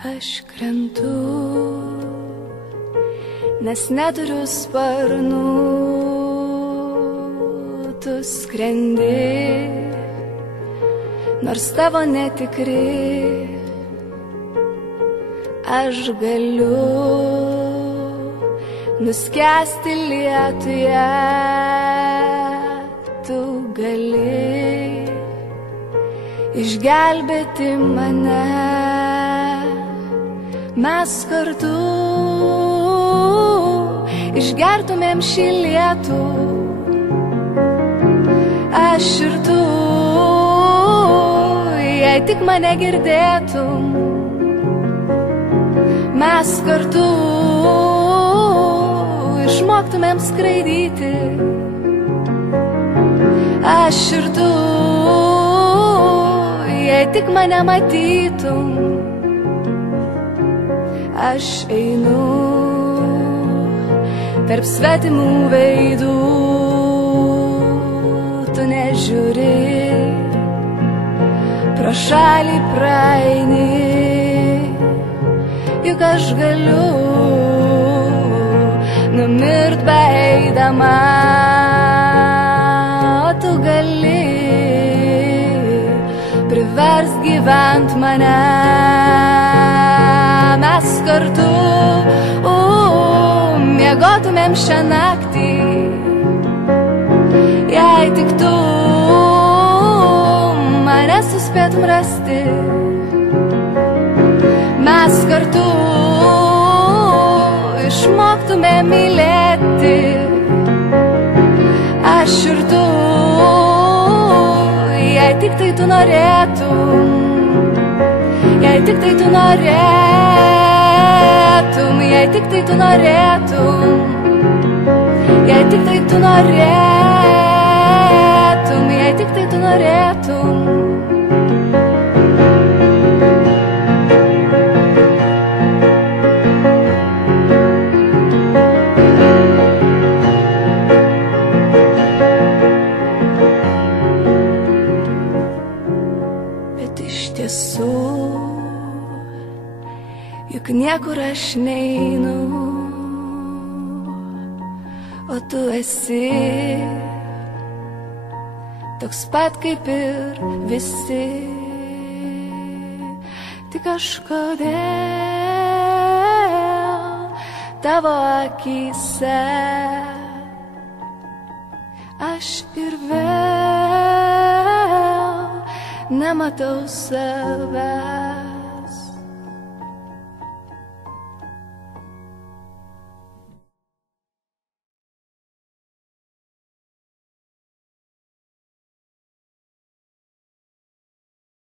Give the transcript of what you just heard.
Aš krentu, nes neturiu sparnų, tu skrendi, nors tavo netikri. Aš galiu nuskęsti lietuje, tu gali išgelbėti mane. Mes kartu išgertumėm šį lietų, aš ir tu, jei tik mane girdėtum. Mes kartu išmoktumėm skraidyti, aš ir tu, jei tik mane matytum. Aš einu tarp svetimų veidų, tu nežiūri, pro šalį praeini, juk aš galiu numirt beeidama, o tu gali privers gyvent mane. Mes kartu miegotumėm šią naktį, jei tik tu mane suspėtum rasti. Mes kartu išmoktumėm mylėti, aš ir tu, jei tik tai tu norėtum. Jei tik tai tu norėtum, jei tik tai tu norėtum, jei tik tai tu norėtum, jei tik tai tu norėtum. Bet iš tiesų juk niekur aš neinu, o tu esi toks pat kaip ir visi. Tik kažkodėl tavo akyse aš ir vėl nematau savęs.